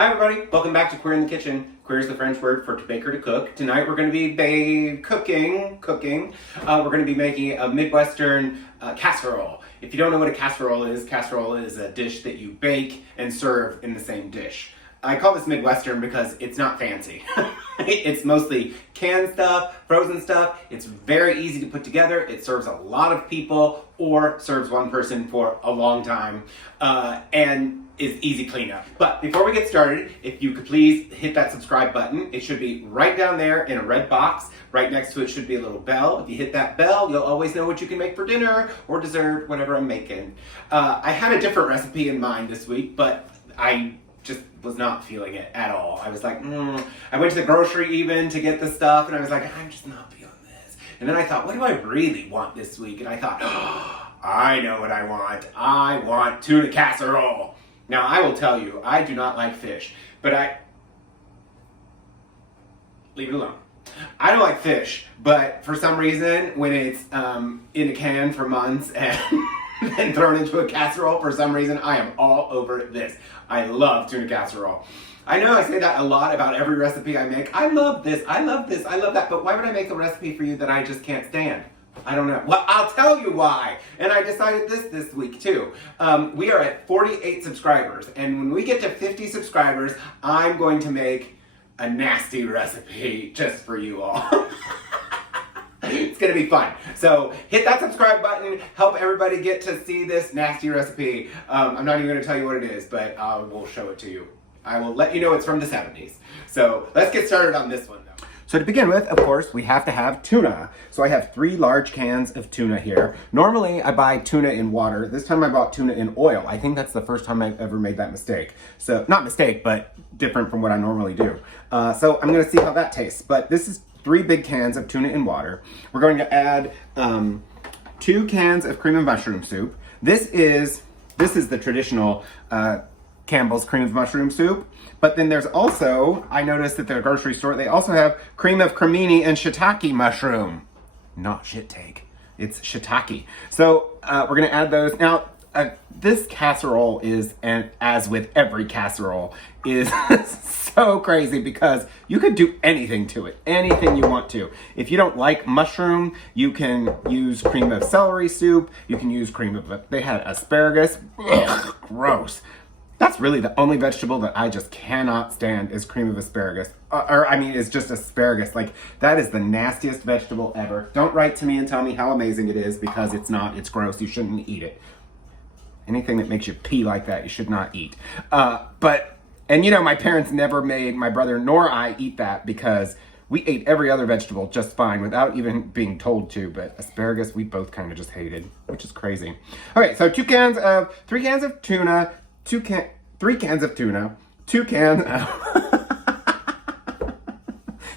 Hi everybody, welcome back to Queer in the Kitchen. Queer is the French word for to bake or to cook. Tonight we're going to be cooking. We're going to be making a midwestern casserole. If you don't know what a casserole is a dish that you bake and serve in the same dish. I call this midwestern because it's not fancy. It's mostly canned stuff, frozen stuff. It's very easy to put together. It serves a lot of people or serves one person for a long time and is easy cleanup. But before we get started, if you could please hit that subscribe button. It should be right down there in a red box. Right next to it should be a little bell. If you hit that bell, you'll always know what you can make for dinner or dessert, whatever I'm making. I had a different recipe in mind this week, but I just was not feeling it at all. I was like, I went to the grocery even to get the stuff, and I was like, I'm just not feeling this. And then I thought, what do I really want this week? And I thought, I know what I want. I want tuna casserole. Now, I will tell you, I do not like fish, but leave it alone. I don't like fish, but for some reason, when it's in a can for months and then thrown into a casserole, for some reason, I am all over this. I love tuna casserole. I know I say that a lot about every recipe I make. I love this, I love this, I love that, but why would I make a recipe for you that I just can't stand? I don't know. Well, I'll tell you why. And I decided this week too. We are at 48 subscribers, and when we get to 50 subscribers, I'm going to make a nasty recipe just for you all. It's gonna be fun. So hit that subscribe button, help everybody get to see this nasty recipe. I'm not even gonna tell you what it is, but I will show it to you. I will let you know it's from the 70s. So let's get started on this one though. So to begin with, of course, we have to have tuna. So I have 3 large cans of tuna here. Normally I buy tuna in water. This time I bought tuna in oil. I think that's the first time I've ever made that mistake. So, not mistake, but different from what I normally do. So I'm gonna see how that tastes. But this is 3 big cans of tuna in water. We're going to add 2 cans of cream of mushroom soup. This is the traditional Campbell's cream of mushroom soup. But then there's also, I noticed at the grocery store, they also have cream of cremini and shiitake mushroom. Not shit take, it's shiitake. So we're gonna add those. Now, this casserole is, and as with every casserole, is so crazy because you could do anything to it, anything you want to. If you don't like mushroom, you can use cream of celery soup, you can use cream of, they had asparagus, ugh, gross. That's really the only vegetable that I just cannot stand is cream of asparagus. It's just asparagus. Like, that is the nastiest vegetable ever. Don't write to me and tell me how amazing it is because it's not. It's gross. You shouldn't eat it. Anything that makes you pee like that, you should not eat. And you know, my parents never made my brother nor I eat that because we ate every other vegetable just fine without even being told to, but asparagus we both kind of just hated, which is crazy. Okay, so 3 cans of tuna, 3 cans of tuna, 2 cans of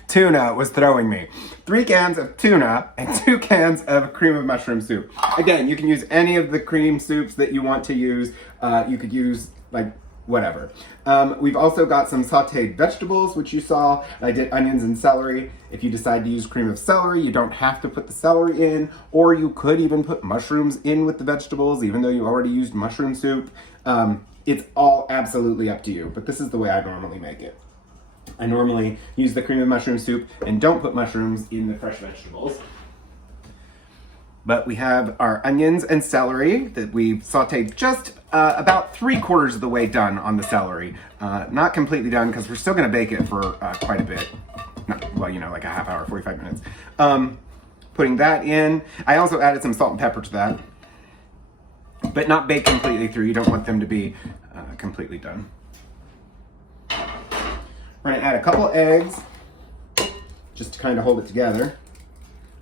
tuna was throwing me. 3 cans of tuna and 2 cans of cream of mushroom soup. Again, you can use any of the cream soups that you want to use. You could use like whatever. We've also got some sautéed vegetables, which you saw. I did onions and celery. If you decide to use cream of celery, you don't have to put the celery in, or you could even put mushrooms in with the vegetables, even though you already used mushroom soup. It's all absolutely up to you, but this is the way I normally make it. I normally use the cream of mushroom soup and don't put mushrooms in the fresh vegetables. But we have our onions and celery that we've sauteed just about 3/4 of the way done on the celery. Not completely done because we're still gonna bake it for quite a bit. Like a half hour, 45 minutes. Putting that in. I also added some salt and pepper to that. But not baked completely through. You don't want them to be completely done. We're gonna add a couple eggs just to kind of hold it together.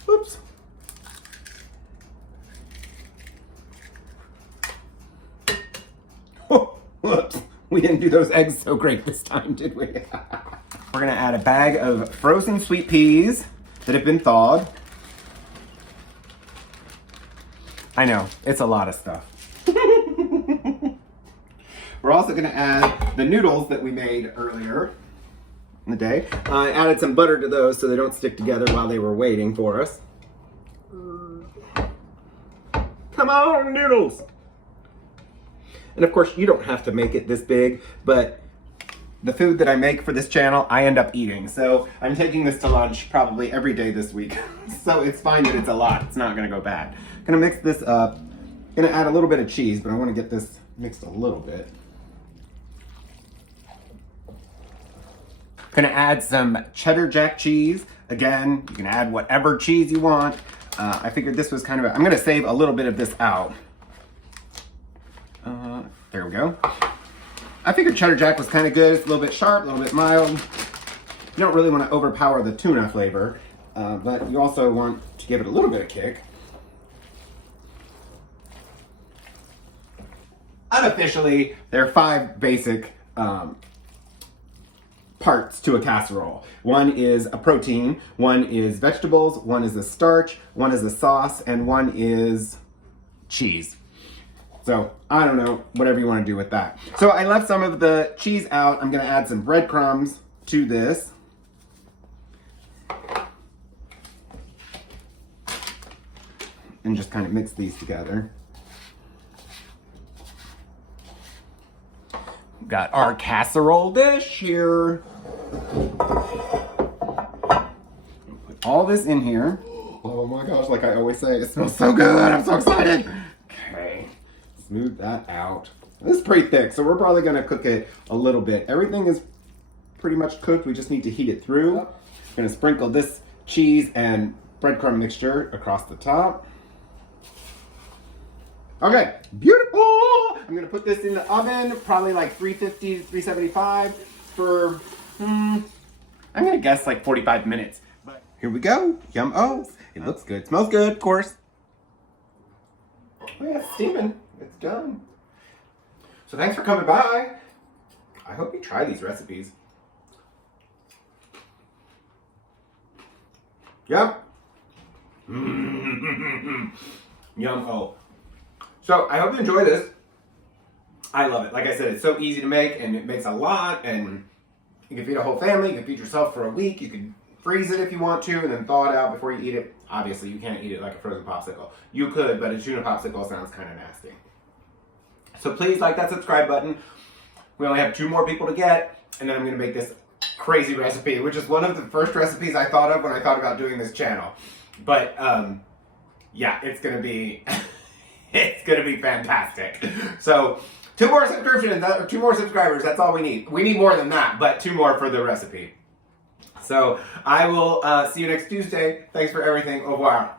Oops. Oh, whoops. We didn't do those eggs so great this time, did we? We're gonna add a bag of frozen sweet peas that have been thawed. I know, it's a lot of stuff. We're also gonna add the noodles that we made earlier in the day. I added some butter to those so they don't stick together while they were waiting for us. Come on, noodles! And of course, you don't have to make it this big, but the food that I make for this channel, I end up eating. So I'm taking this to lunch probably every day this week. So it's fine that it's a lot. It's not gonna go bad. Gonna mix this up. Gonna add a little bit of cheese, but I wanna get this mixed a little bit. Gonna add some cheddar jack cheese. Again, you can add whatever cheese you want. I figured this was kind of I'm gonna save a little bit of this out. There we go. I figured cheddar jack was kind of good. It's a little bit sharp, a little bit mild. You don't really want to overpower the tuna flavor, but you also want to give it a little bit of kick. Unofficially, there are 5 basic parts to a casserole. One is a protein, one is vegetables, one is a starch, one is a sauce, and one is cheese. So, I don't know, whatever you want to do with that. So I left some of the cheese out. I'm going to add some breadcrumbs to this. And just kind of mix these together. Got our casserole dish here. Put all this in here. Oh my gosh, like I always say, it smells so good. I'm so excited. Okay. Smooth that out. This is pretty thick, so we're probably gonna cook it a little bit. Everything is pretty much cooked. We just need to heat it through. I'm gonna sprinkle this cheese and breadcrumb mixture across the top. Okay, beautiful. I'm gonna put this in the oven, probably like 350 to 375 for, I'm gonna guess like 45 minutes. But here we go, yum-o. It looks good, smells good, of course. Oh yeah, it's steaming. It's done. So thanks for coming by. I hope you try these recipes. Yep. Yum-o. So I hope you enjoy this. I love it. Like I said, it's so easy to make and it makes a lot and you can feed a whole family, you can feed yourself for a week, you can freeze it if you want to and then thaw it out before you eat it. Obviously you can't eat it like a frozen popsicle. You could, but a tuna popsicle sounds kind of nasty. So please like that subscribe button. We only have 2 more people to get and then I'm going to make this crazy recipe, which is one of the first recipes I thought of when I thought about doing this channel. But yeah, it's going to be... It's gonna be fantastic. So 2 more subscriptions, or 2 more subscribers, that's all we need. We need more than that, but 2 more for the recipe. So I will see you next Tuesday. Thanks for everything. Au revoir.